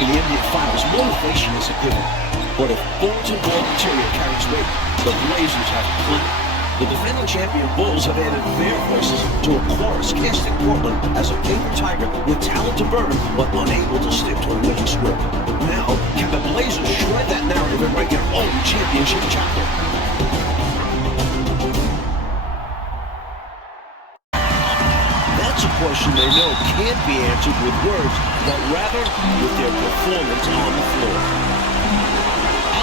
in the NBA Finals, motivation is a given. But if bulletin board material carries weight, the Blazers have plenty. The defending champion Bulls have added their voices to a chorus casting Portland as a paper tiger with talent to burn, but unable to stick to a winning script. Now, can the Blazers shred that narrative and write their own championship chapter? That's a question they know can't be answered with words, but rather with their performance on the floor.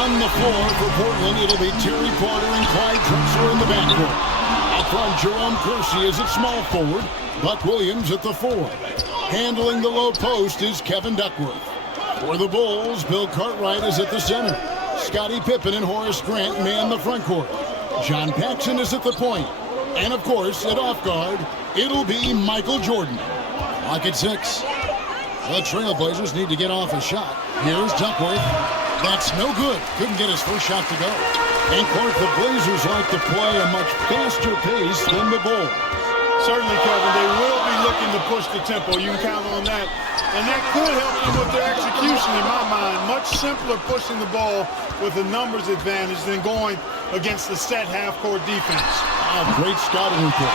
On the floor for Portland, it'll be Terry Porter and Clyde Drexler in the backcourt. Up front, Jerome Kersey is at small forward, Buck Williams at the 4. Handling the low post is Kevin Duckworth. For the Bulls, Bill Cartwright is at the center. Scottie Pippen and Horace Grant man the front court. John Paxson is at the point. And of course, at off guard, it'll be Michael Jordan. Clock at 6. The Trailblazers need to get off a shot. Here's Duckworth. That's no good. Couldn't get his first shot to go. And Clark, the Blazers like to play a much faster pace than the Bulls. Certainly, Kevin, they will be looking to push the tempo. You can count on that. And that could help them with their execution, in my mind. Much simpler pushing the ball with a numbers advantage than going against the set half-court defense. Great scouting report.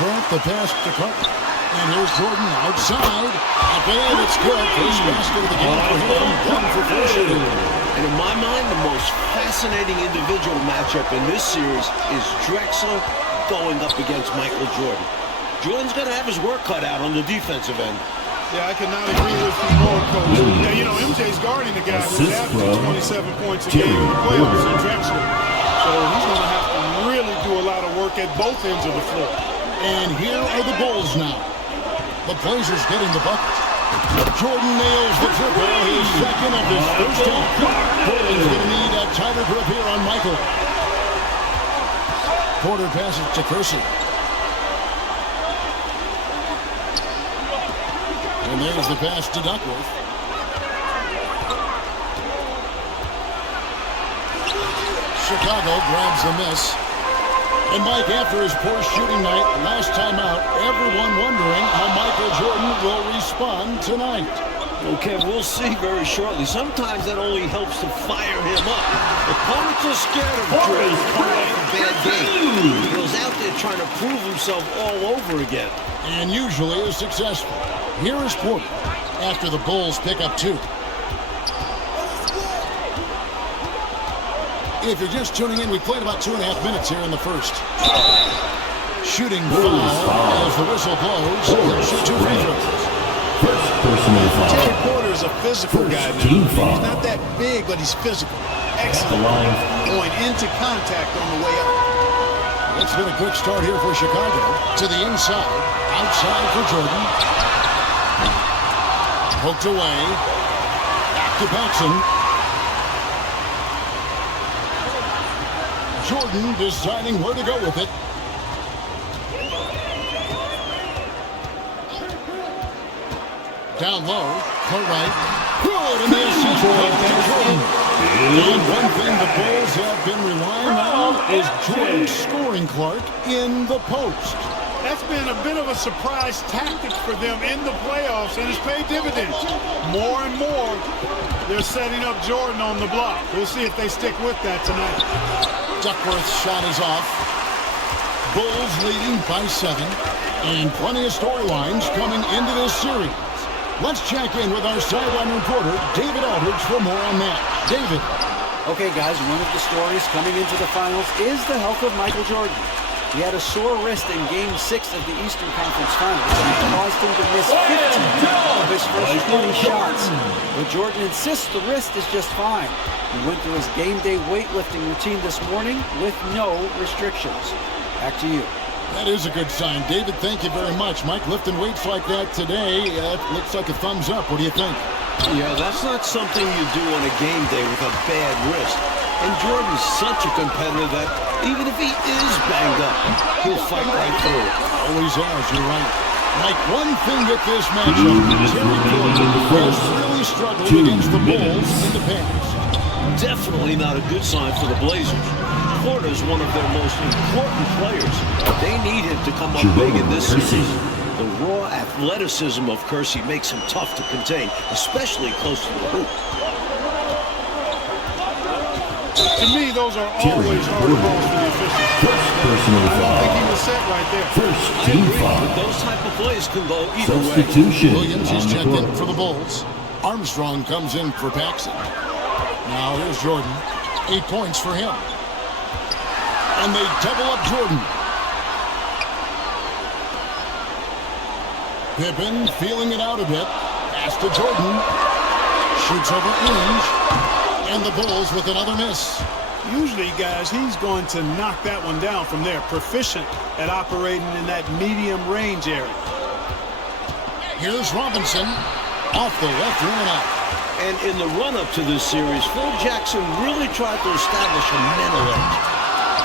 Grant the pass to Clark. And here's Jordan outside. Up and it's good. First basket of the game for him. 1 for 4 shooting. And in my mind, the most fascinating individual matchup in this series is Drexler going up against Michael Jordan. Jordan's going to have his work cut out on the defensive end. Yeah, I cannot agree with you more, Coach. Yeah, you know, MJ's guarding the guy who's averaging 27 points a game in the playoffs in Drexler. So he's going to have to really do a lot of work at both ends of the floor. And here are the Bulls now. The Blazers getting the bucket. Jordan nails the triple. His second of his first half. Portland's going to need a tighter grip here on Michael. Porter passes to Kersey. And there's the pass to Duckworth. Chicago grabs the miss. And Mike, after his poor shooting night last time out, everyone wondering how Michael Jordan will respond tonight. Okay, we'll see very shortly. Sometimes that only helps to fire him up. Opponents are scared of Jordan coming off a bad game. He goes out there trying to prove himself all over again. And usually is successful. Here is Porter after the Bulls pick up 2. If you're just tuning in, we played about 2.5 minutes here in the first. Shooting foul as the whistle blows. He'll shoot 2 free throws. First personal foul. Terry Porter is a physical guy now. Team foul. He's not that big, but he's physical. Excellent. Going into contact on the way up. It's been a quick start here for Chicago. To the inside. Outside for Jordan. Poked away. Back to Paxson. Jordan deciding where to go with it. Down low, Cartwright. Good, and the assist to Jordan. And one thing the Bulls have been relying on is Jordan scoring Clark in the post. That's been a bit of a surprise tactic for them in the playoffs, and it's paid dividends. More and more, they're setting up Jordan on the block. We'll see if they stick with that tonight. Duckworth's shot is off. Bulls leading by 7. And plenty of storylines coming into this series. Let's check in with our sideline reporter, David Aldridge, for more on that. David. Okay, guys, one of the stories coming into the finals is the health of Michael Jordan. He had a sore wrist in Game 6 of the Eastern Conference Finals, and it caused him to miss 15 of his first 20 shots. But Jordan insists the wrist is just fine. He went through his game day weightlifting routine this morning with no restrictions. Back to you. That is a good sign. David, thank you very much. Mike, lifting weights like that today, looks like a thumbs up. What do you think? Yeah, that's not something you do on a game day with a bad wrist. And Jordan's such a competitor that even if he is banged up, he'll fight right through it. Always has, you're right. Mike, one thing with this matchup, Terry Porter has really struggled against the Bulls in the past. Definitely not a good sign for the Blazers. Porter's one of their most important players. They need him to come up big in this series. The raw athleticism of Kersey makes him tough to contain, especially close to the hoop. To me, those are always hard balls for the officials. Personal I don't foul. think he was set right there. First team foul. Those type of plays can go either way. Substitution Williams is on the checked in court. for the Bulls. Armstrong comes in for Paxson. Now here's Jordan. 8 points for him. And they double up Jordan. Pippen feeling it out a bit. Pass to Jordan. Shoots over Inge. And the Bulls with another miss. Usually, guys, he's going to knock that one down from there. Proficient at operating in that medium range area. Here's Robinson. Off the left rim and out. And in the run-up to this series, Phil Jackson really tried to establish a mental edge.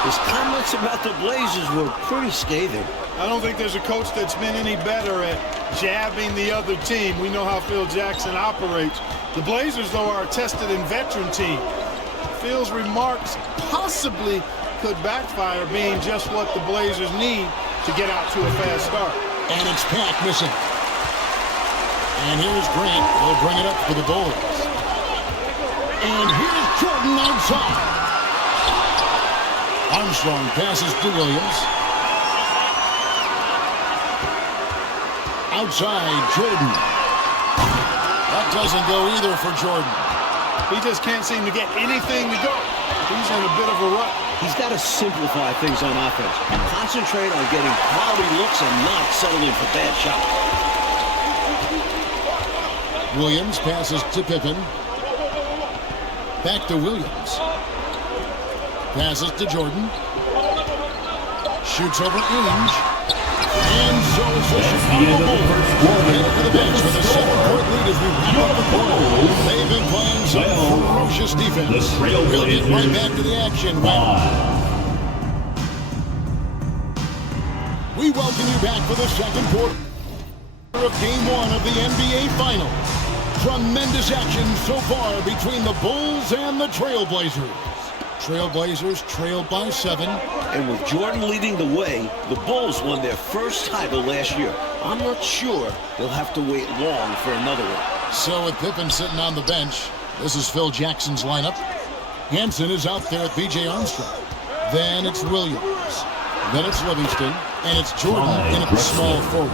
His comments about the Blazers were pretty scathing. I don't think there's a coach that's been any better at jabbing the other team. We know how Phil Jackson operates. The Blazers, though, are a tested and veteran team. Phil's remarks possibly could backfire, being just what the Blazers need to get out to a fast start. And it's Pack missing. And here's Grant. He'll bring it up for the Bulls. And here's Jordan outside. Armstrong passes to Williams. Outside, Jordan. That doesn't go either for Jordan. He just can't seem to get anything to go. He's in a bit of a rut. He's got to simplify things on offense and concentrate on getting quality looks and not settling for bad shots. Williams passes to Pippen. Back to Williams. Passes to Jordan. Shoots over Inge. And so it's the Chicago Bulls. Head to the bench with a 7-point lead as we wrap up the quarter. They've been playing some ferocious defense. We'll get right back to the action. We welcome you back for the second quarter of Game 1 of the NBA Finals. Tremendous action so far between the Bulls and the Trailblazers. Trailblazers trailed by 7. And with Jordan leading the way, the Bulls won their first title last year. I'm not sure they'll have to wait long for another one. So with Pippen sitting on the bench, this is Phil Jackson's lineup. Hansen is out there at B.J. Armstrong. Then it's Williams. Then it's Livingston. And it's Jordan in at the small forward.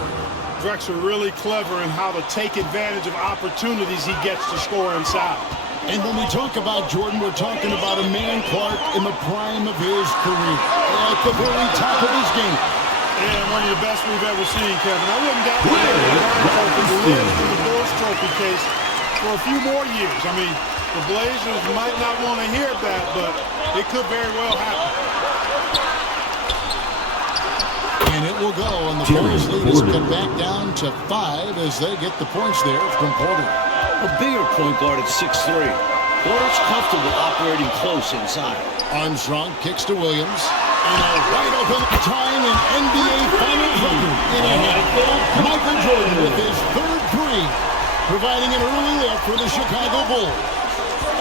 Drexler really clever in how to take advantage of opportunities he gets to score inside. And when we talk about Jordan, we're talking about a man, Clark, in the prime of his career. At the very top of his game. And one of the best we've ever seen, Kevin. I wouldn't doubt that he live in the Bulls trophy case for a few more years. I mean, the Blazers might not want to hear that, but it could very well happen. And it will go, and the Bulls lead is cut back down to 5 as they get the points there from Porter. A bigger point guard at 6'3". Porter's comfortable operating close inside. Armstrong kicks to Williams. And a wide open time in NBA Finals record in a half. Michael Jordan with his third 3, providing an early lift for the Chicago Bulls.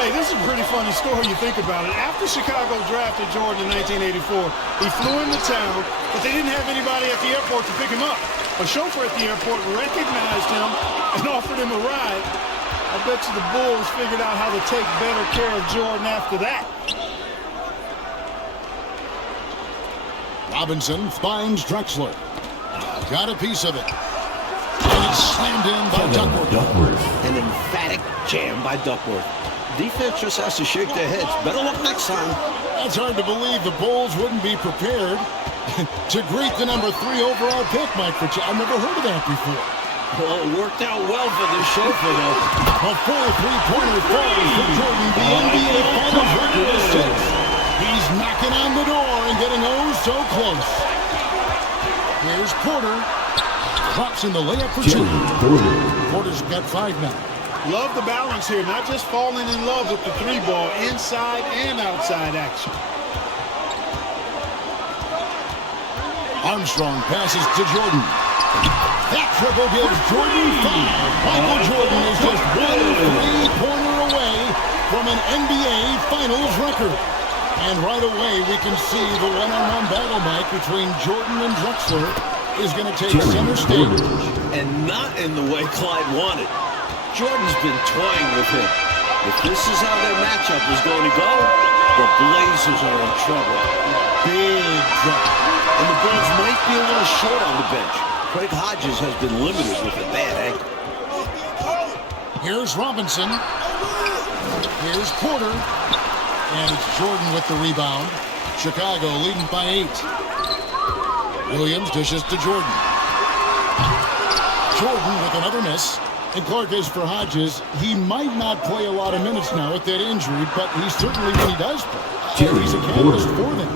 Hey, this is a pretty funny story you think about it. After Chicago drafted Jordan in 1984, he flew into town, but they didn't have anybody at the airport to pick him up. A chauffeur at the airport recognized him and offered him a ride. I bet you the Bulls figured out how to take better care of Jordan after that. Robinson finds Drexler. Got a piece of it. And it's slammed in by Duckworth. An emphatic jam by Duckworth. Defense just has to shake their heads. Better luck next time. That's hard to believe the Bulls wouldn't be prepared to greet the number 3 overall pick, Mike. I've never heard of that before. Well, it worked out well for the chauffeur, though. A full 3-pointer falls for Jordan. The NBA Finals record is 6. He's knocking on the door and getting oh so close. Here's Porter. Drops in the layup for 2. Porter's got 5 now. Love the balance here, not just falling in love with the 3-ball, inside and outside action. Armstrong passes to Jordan. That triple gives Jordan 5. Michael Jordan is just 1 3-pointer away from an NBA Finals record. And right away we can see the one-on-one battle, Mike, between Jordan and Drexler is going to take center stage. And not in the way Clyde wanted. Jordan's been toying with him. If this is how their matchup is going to go, the Blazers are in trouble. Big drop. And the Bulls might be a little short on the bench. Craig Hodges has been limited with a bad ankle. Here's Robinson. Here's Porter. And it's Jordan with the rebound. Chicago leading by 8. Williams dishes to Jordan. Jordan with another miss. And Clark is for Hodges. He might not play a lot of minutes now with that injury, but he certainly, when he does play, he's a catalyst for them.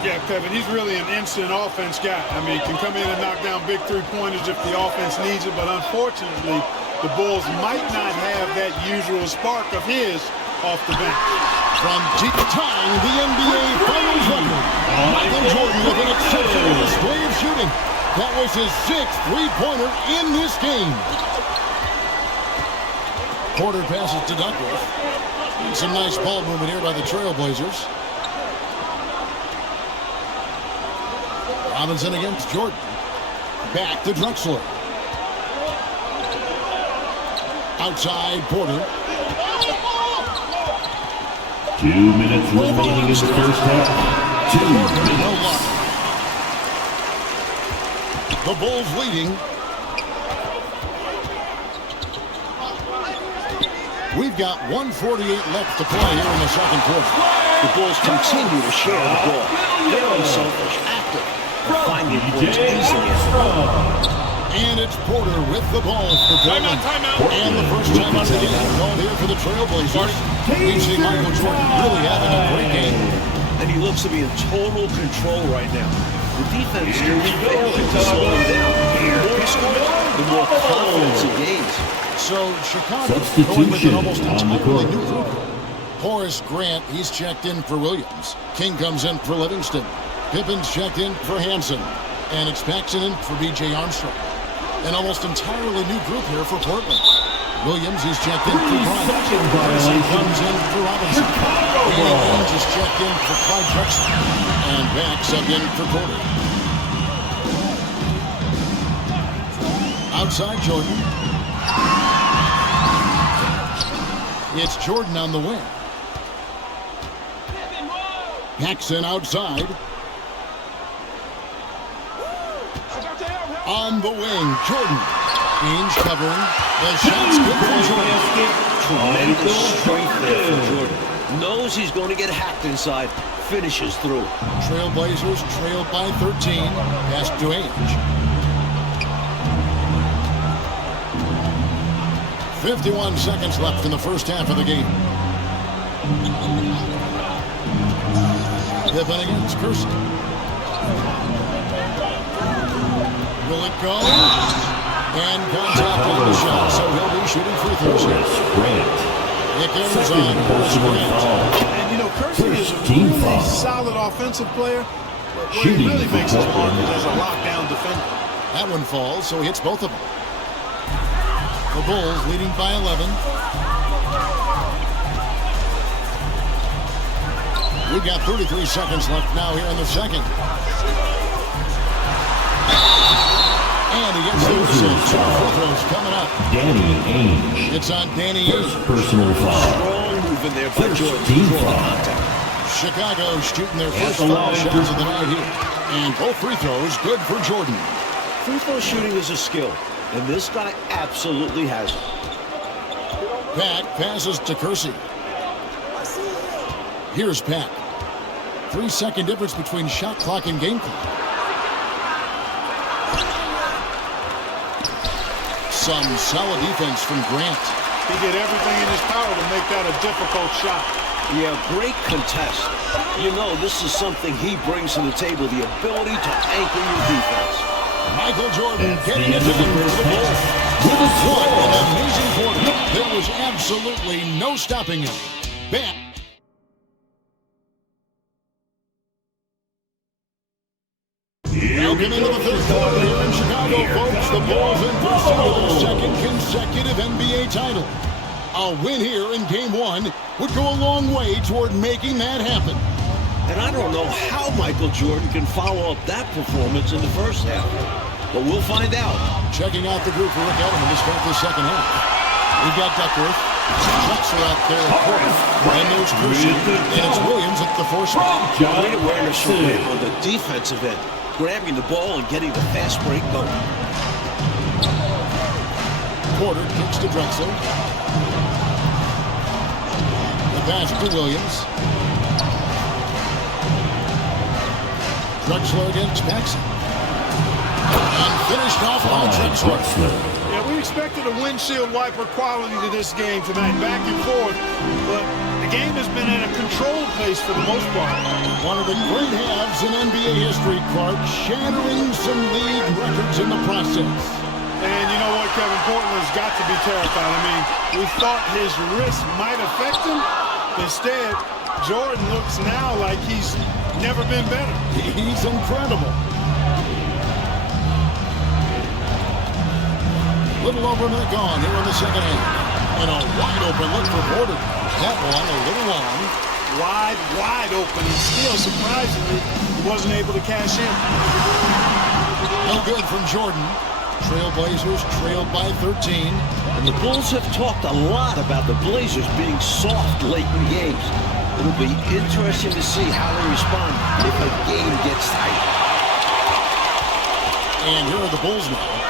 Yeah, Kevin, he's really an instant offense guy. I mean, he can come in and knock down big three-pointers if the offense needs it, but unfortunately, the Bulls might not have that usual spark of his off the bench. From deep tying the NBA Finals record, Michael Jordan with an exceptional display of shooting. That was his 6th three-pointer in this game. Porter passes to Duckworth. Some nice ball movement here by the Trailblazers. Robinson against Jordan. Back to Drexler. Outside Porter. 2 minutes remaining in the first half. 2 minutes. The Bulls leading. We've got 1:48 left to play here in the second quarter. The Bulls continue to share the ball. They're unselfish, active, and finding points easily. And it's Porter with the ball for Portland. And the first time out of the game called here for the Trailblazers. We've seen Michael Jordan really having a great game. And he looks to be in total control right now. The defense is failing to slow him down. The more he scores, the more confidence he gains. So Chicago going with an almost entirely new group. Horace Grant, he's checked in for Williams. King comes in for Livingston. Pippin's checked in for Hansen. And it's Paxson in for B.J. Armstrong. An almost entirely new group here for Portland. Williams, he's checked in for Bryant. He comes in for Robinson. Williams is checked in for Clyde Drexler. And backs up in for Porter. Outside Jordan. It's Jordan on the wing. Paxson outside. On the wing, Jordan. Ainge covering. The shot's good for Jordan. Tremendous strength there for Jordan. Knows he's going to get hacked inside. Finishes through. Trailblazers trailed by 13. Pass to Ainge. 51 seconds left in the first half of the game. Pippen against Kersey. Will it go? And contact on the shot, so he'll be shooting free throws here. It goes on Horace Grant. And, you know, Kersey is a really solid offensive player, but where he really makes his mark is as a lockdown defender. That one falls, so he hits both of them. The Bulls leading by 11. We've got 33 seconds left now here in the second. And he gets those two free throws coming up. Danny Ainge. It's on Danny Ainge. Personal foul. Strong move in there by Jordan. Team foul. Chicago shooting their first foul shots of the night here. And both free throws good for Jordan. Free throw shooting is a skill. And this guy absolutely has it. Pack passes to Kersey. Here's Pack. 3-second difference between shot clock and game clock. Some solid defense from Grant. He did everything in his power to make that a difficult shot. Yeah, great contest. You know, this is something he brings to the table, the ability to anchor your defense. Michael Jordan getting it done for the Bulls. What an amazing quarter. There was absolutely no stopping him. Back. Welcome into the third quarter here in Chicago, folks. The Bulls in pursuit of their second consecutive NBA title. A win here in Game 1 would go a long way toward making that happen. And I don't know how Michael Jordan can follow up that performance in the first half. but we'll find out. Checking out the group for Rick Edelman to start the second half. We've got Duckworth. Drexler out there at quarter. And there's Kershaw. And it's Williams at the 4 spot. Great awareness from him on the defensive end, grabbing the ball and getting the fast break going. Porter kicks to Drexler. The pass to Williams. Drexler against Paxson. And finished off by Drexler. Yeah, we expected a windshield wiper quality to this game tonight, back and forth. But the game has been at a controlled pace for the most part. One of the great halves in NBA history, Clark, shattering some league records in the process. And you know what, Kevin, Portland's got to be terrified. I mean, we thought his wrist might affect him. Instead, Jordan looks now like he's never been better. He's incredible. Little over a minute gone here in the second half. And a wide open look for Porter. That one a little long. Wide open. And still, surprisingly, he wasn't able to cash in. No good from Jordan. Trailblazers trailed by 13. And the Bulls have talked a lot about the Blazers being soft late in games. It'll be interesting to see how they respond if the game gets tight. And here are the Bulls now.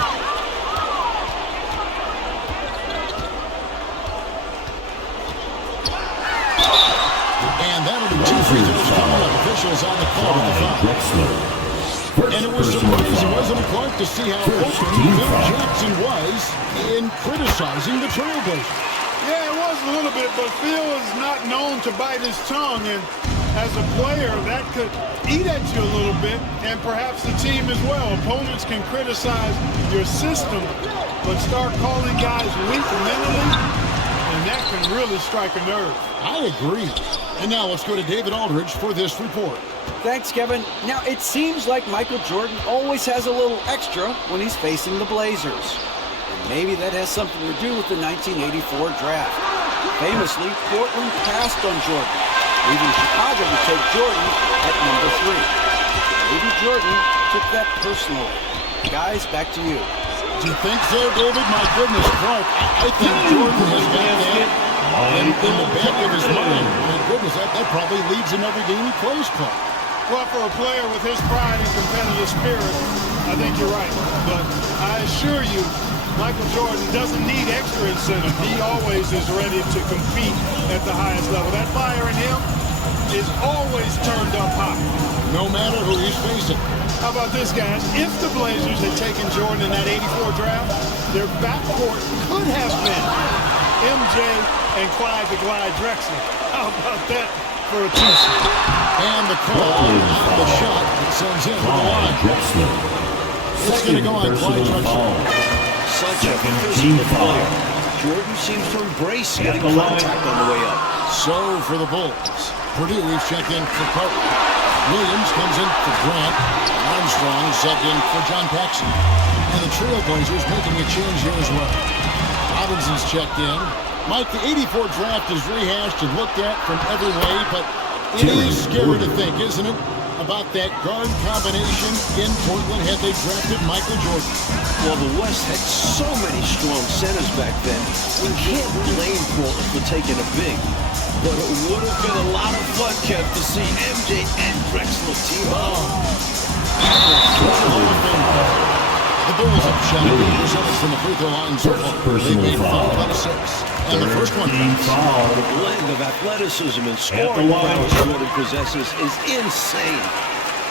And that'll be 2 free throws coming up. Officials on the call at the foul. And it was surprising, wasn't it, Clark, to see how open Phil Jackson was in criticizing the Trailblazers. Yeah, it was a little bit, but Phil is not known to bite his tongue. And as a player, that could eat at you a little bit, and perhaps the team as well. Opponents can criticize your system, but start calling guys weak mentally, and that can really strike a nerve. I agree. And now let's go to David Aldridge for this report. Thanks, Kevin. Now, it seems like Michael Jordan always has a little extra when he's facing the Blazers. And maybe that has something to do with the 1984 draft. Famously, Portland passed on Jordan, leaving Chicago to take Jordan at number 3. Maybe Jordan took that personally. Guys, back to you. Do you think so, David? My goodness, Clark, I think Jordan has got that in the back of his mind. My goodness, that probably leads in every game he plays, Clark. Well, for a player with his pride and competitive spirit, I think you're right. But I assure you, Michael Jordan doesn't need extra incentive. He always is ready to compete at the highest level. That fire in him is always turned up high. No matter who he's facing. How about this, guys? If the Blazers had taken Jordan in that 84 draft, their backcourt could have been MJ and Clyde Drexler. How about that for a two-seed? And the call on the shot that sends in for the line. It's going to go on Clyde Drexler. Such a physical player. Jordan seems to embrace getting contact on the way up. So for the Bulls, Purdue is checked in for Carter. Williams comes in for Grant. Armstrong subbed in for John Paxson. And the Trailblazers making a change here as well. Robinson's checked in. Mike, the 84 draft is rehashed and looked at from every way, but it is scary to think, isn't it, about that guard combination in Portland had they drafted Michael Jordan. Well, the West had so many strong centers back then. We can't blame Portland for taking a big. But it would have been a lot of fun, Kev, to see MJ and Drexler team up. The Bulls have shot 80% from the free throw line so far. They made 5 out of 6. And the first one counts. The blend of athleticism and scoring prowess Jordan possesses is insane.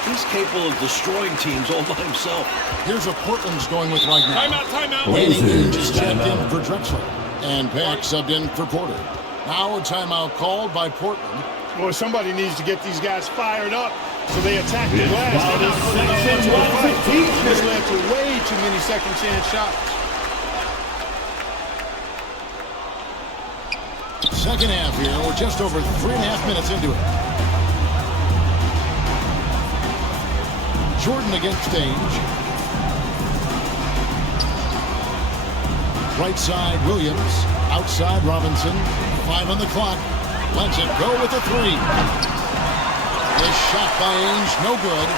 He's capable of destroying teams all by himself. Here's what Portland's going with right now. Timeout. Danny just checked in for Drexler. And Pack subbed in for Porter. Now a timeout called by Portland. Boy, somebody needs to get these guys fired up so they attack the glass. They're not putting up much of a fight. This led to way too many second chance shots. Second half here. We're just over 3.5 minutes into it. Jordan against Ainge. Right side, Williams. Outside, Robinson. 5 on the clock. Lets it go with a 3. This shot by Ainge, no good.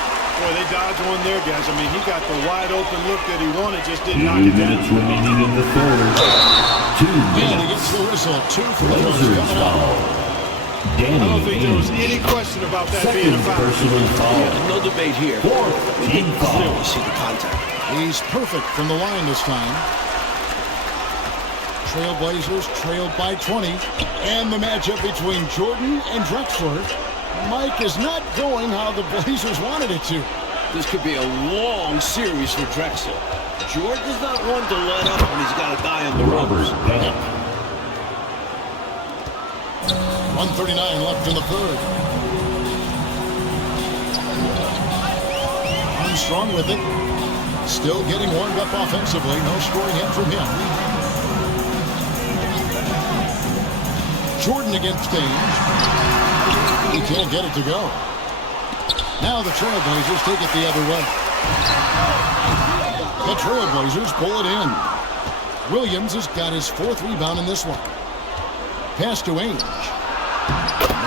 Boy, they dodged one there, guys. I mean, he got the wide open look that he wanted, just didn't 2 knock it minutes down. remaining in the third. 2 And he minutes. gets the whistle. 2 free throws Blazers coming foul. up. I don't think there was Danny any Ainge. question about that being a Second foul. personal foul. No debate here. Fourth team Clearly foul. see the contact. He's perfect from the line this time. Trailblazers trailed by 20. And the matchup between Jordan and Drexler. Mike is not going how the Blazers wanted it to. This could be a long series for Drexler. Jordan's not one to let up when he's got a guy on the Robert ropes. Peck. 1:39 left in the third. Armstrong with it. Still getting warmed up offensively. No scoring hit from him. Jordan against Ainge. He can't get it to go. Now the Trailblazers take it the other way. The Trailblazers pull it in. Williams has got his 4th rebound in this one. Pass to Ainge.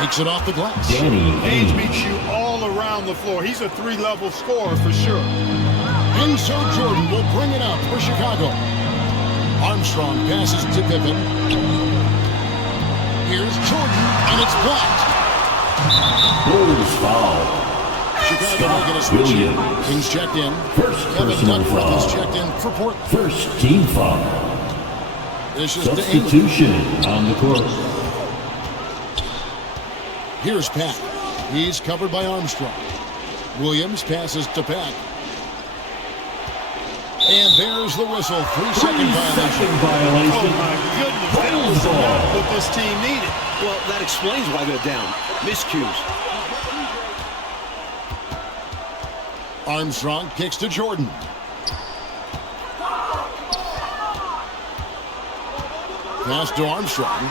Makes it off the glass. Danny Ainge Ainge. beats you all around the floor. He's a 3-level scorer for sure. And so Jordan will bring it up for Chicago. Armstrong passes to Pippen. Here's Jordan, and it's blocked. Bulls foul. Chicago making a switch here. Williams. Kings checked in. First Kevin personal Duckworth is foul. checked in for Portland. First team foul. This is to Ainge. Substitution on the court. Here's Pat. He's covered by Armstrong. Williams passes to Pat. And there's the whistle. 3-second violation. 3-second Oh, violation. my goodness. That was not what this team needed. Well, that explains why they're down. Miscues. Armstrong kicks to Jordan. Pass to Armstrong.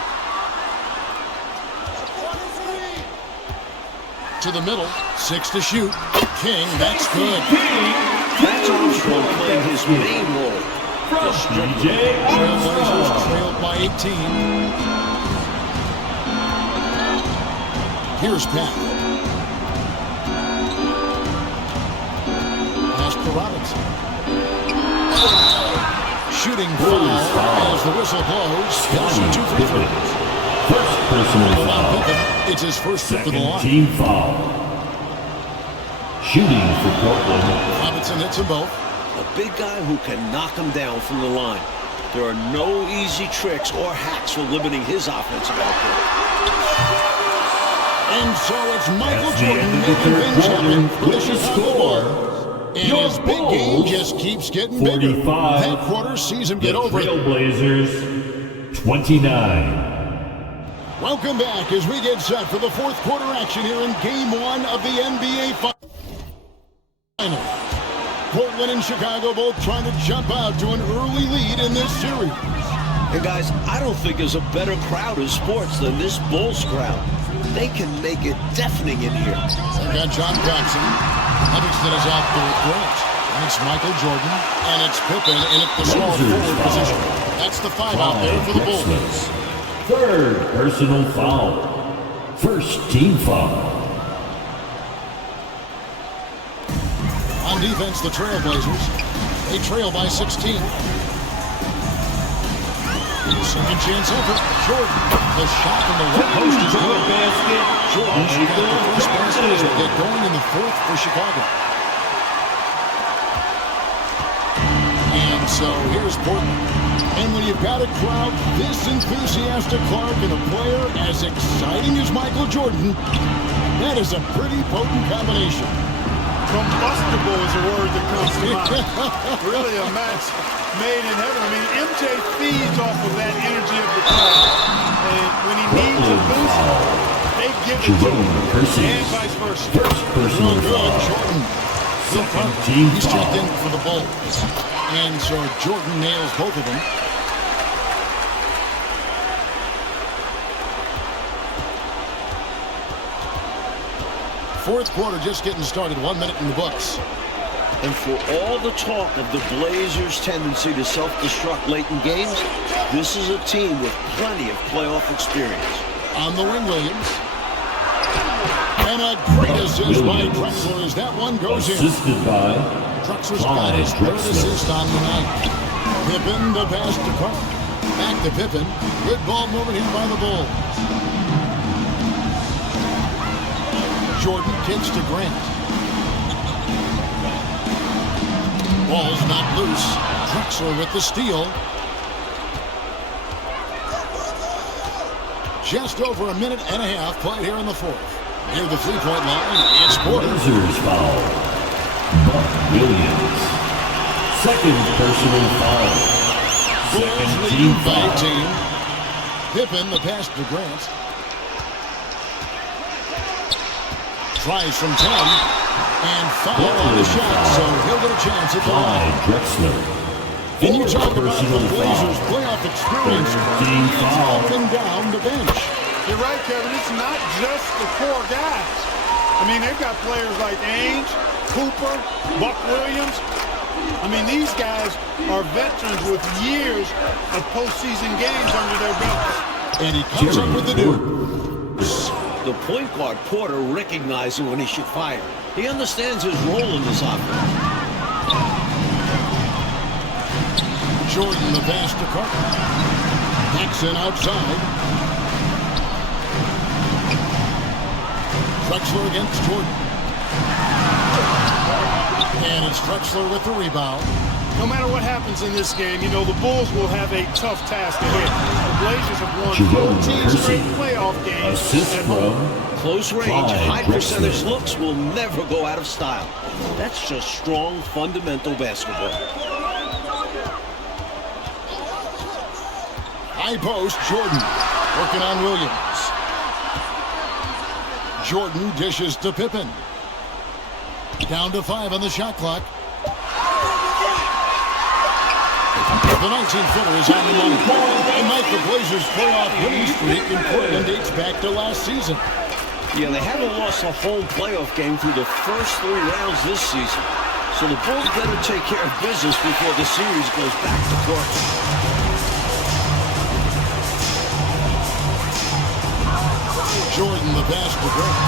To the middle. 6 to shoot. King, that's good. That's Armstrong playing his main role. DJ Trailblazers Armstrong. trailed by 18. Here's Pat. Pass to Robinson. Shooting foul as the whistle blows. He'll shoot 2 free throws. First personal Well, now foul. Pippen, it's his first trip to the Second line. team foul. Shooting for Portland. Robinson hits them both. A big guy who can knock him down from the line. There are no easy tricks or hacks for limiting his offensive output. And so it's Michael That's the Jordan end of the making third things happen quarter. for the With the Chicago score, Bulls. And your his big game Bulls, just keeps getting bigger. 45. That quarter sees him The get over it. Trailblazers, 29. Welcome back as we get set for the 4th quarter action here in Game 1 of the NBA Final. Portland and Chicago both trying to jump out to an early lead in this series. Hey guys, I don't think there's a better crowd in sports than this Bulls crowd. They can make it deafening in here. We've got John Paxson. Livingston is out there with Grant. It's Michael Jordan, and it's Pippen in at the small Blazers forward foul. position. That's the 5 out there for the Clyde Bulls. Drexler. Third personal foul. First team foul. On defense, the Trailblazers. They trail by 16. Second chance effort. Jordan. The shot from the left post is good. Jordan should get the first basket as we get going in the 4th for Chicago. And so here's Portland. And when you've got a crowd this enthusiastic, Clark, and a player as exciting as Michael Jordan, that is a pretty potent combination. Combustible is a word that comes to mind. Really a match made in heaven. I mean, MJ feeds off of that energy of the crowd. And when he needs a boost, they give it to him. And vice versa. First personal Good, foul. Jordan. Second team He's checked in foul. for the Bulls. And so Jordan nails both of them. Fourth quarter just getting started. 1 minute in the books. And for all the talk of the Blazers' tendency to self-destruct late in games, this is a team with plenty of playoff experience. On the wing, Williams. And a great assist by Drexler as that one goes in. Assisted by Drexler's got his third assist on the night. Pippen, the pass to Carr. Back to Pippen. Good ball movement here by the Bulls. Jordan kicks to Grant. Ball's not loose. Drexler with the steal. Just over a minute and a half played here in the fourth. Near the three-point line, it's Porter. Blazers foul. Buck Williams. Second personal foul. Bulls Second leading team by foul. 18. Pippen, the pass to Grant. Tries from 10. And foul on the shot, so he'll get a chance at the line. Clyde Drexler. And you talk about the Personal Blazers' foul. playoff experience. Team It's foul. up and down the bench. You're right, Kevin. It's not just the core guys. I mean, they've got players like Ainge, Cooper, Buck Williams. I mean, these guys are veterans with years of postseason games under their belts. And he comes up with the deuce. The point guard, Porter, recognizing when he should fire. He understands his role in this offense. Jordan, the pass to Carter. Jackson outside. Drexler against Jordan. And it's Drexler with the rebound. No matter what happens in this game, you know, the Bulls will have a tough task ahead. The Blazers have won Jerome 14 straight Kersey. playoff games Assist at home. from Close range, Clyde high percentage Drexler. looks will never go out of style. That's just strong, fundamental basketball. High post, Jordan. Working on Williams. Jordan dishes to Pippen. Down to 5 on the shot clock. The 19-footer is on the money. And Mike, the Blazers' playoff winning streak in Portland dates back to last season. Yeah, they haven't lost a home playoff game through the first 3 rounds this season. So the Bulls better take care of business before the series goes back to court. Jordan, the pass to Grant.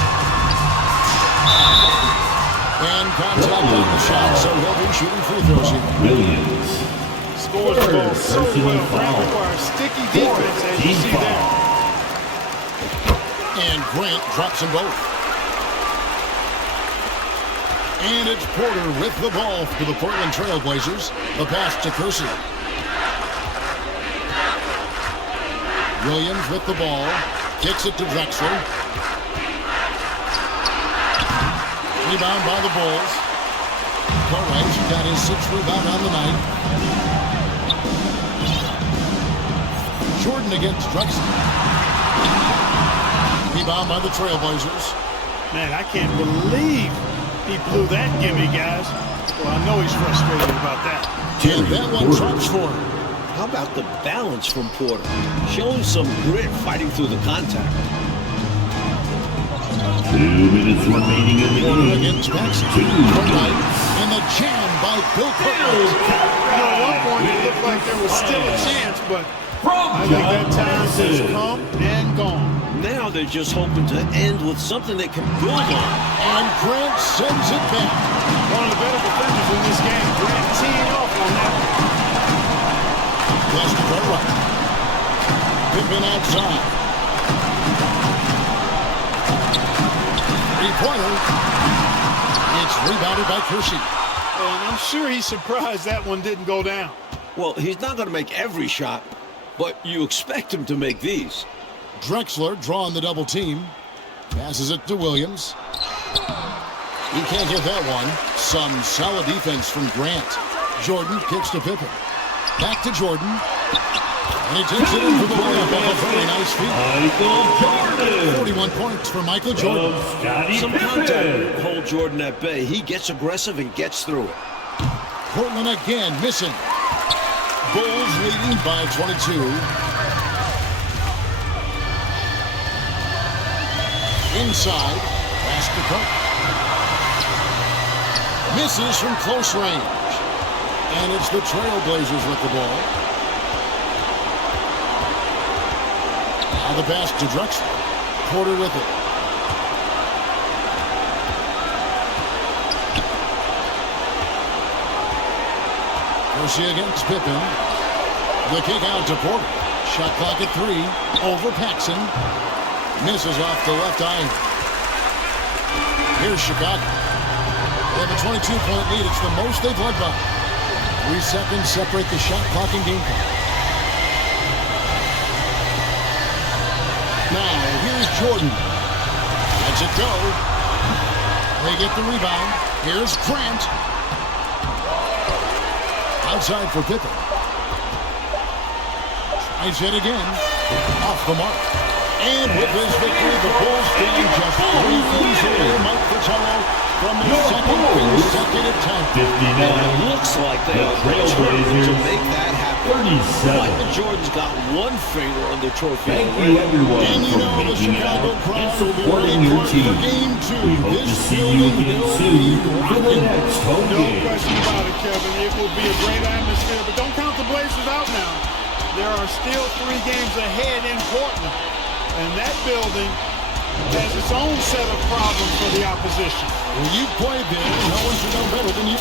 And contact on the shot, so he'll be shooting free throws here. Williams. Scores the ball so Personal well. Grant foul. requires sticky defense, as you Team see there. foul. And Grant drops them both. And it's Porter with the ball for the Portland Trail Blazers. The pass to Kersey. Williams with the ball. Kicks it to Drexler. Rebound by the Bulls. Correct got his 6th rebound on the night. Jordan against Drexler. Rebound by the Trailblazers. Man, I can't believe he blew that gimme, guys. Well, I know he's frustrated about that. And that one drops for him. How about the balance from Porter? Showing some grit fighting through the contact. 2 minutes remaining in the Porter game. against Paxson. 2 Right. points. And the jam by Bill Portland. You know, at one point it looked like there was still a chance, but I think that time has come and gone. Now they're just hoping to end with something they can build on. And Grant sends it back. One of the better defenders in this game. Grant teeing off on that one. Pass to Cartwright. Pippen outside. Three-pointer. It's rebounded by Kersey. And I'm sure he's surprised that one didn't go down. Well, he's not going to make every shot, but you expect him to make these. Drexler drawing the double team. Passes it to Williams. He can't get that one. Some solid defense from Grant. Jordan kicks to Pippen. Back to Jordan. And he takes it in for the layup off a very nice feed. Michael Jordan. 41 points for Michael Jordan. Of Scottie Some Pippen. contact will hold Jordan at bay. He gets aggressive and gets through it. Portland again missing. Bulls leading by 22. Inside. Pass to Cook. Misses from close range. And it's the Trailblazers with the ball. Now the pass to Drexler. Porter with it. Kersey against Pippen. The kick out to Porter. Shot clock at 3. Over Paxson. Misses off the left iron. Here's Chicago. They have a 22-point lead. It's the most they've led by. 3 seconds separate the shot clock and game clock. Now, here's Jordan. Lets it go. They get the rebound. Here's Grant. Outside for Pippen. Tries it again. Off the mark. And with this victory, the Bulls gain just 3 points away. Mike Fratello from the second consecutive time. 59. It looks like they are determined to make that happen. 37. Michael Jordan's got one finger on the trophy. Thank you, everyone, And you for know the making it Chicago out crowd and will be supporting ready your for team. Game 2. We hope to This see you building again will soon be for the rocking. next home No game. question about it, Kevin. It will be a great atmosphere, but don't count the Blazers out now. There are still 3 games ahead in Portland, and that building has its own set of problems for the opposition. When you've played there, no one should know better than you.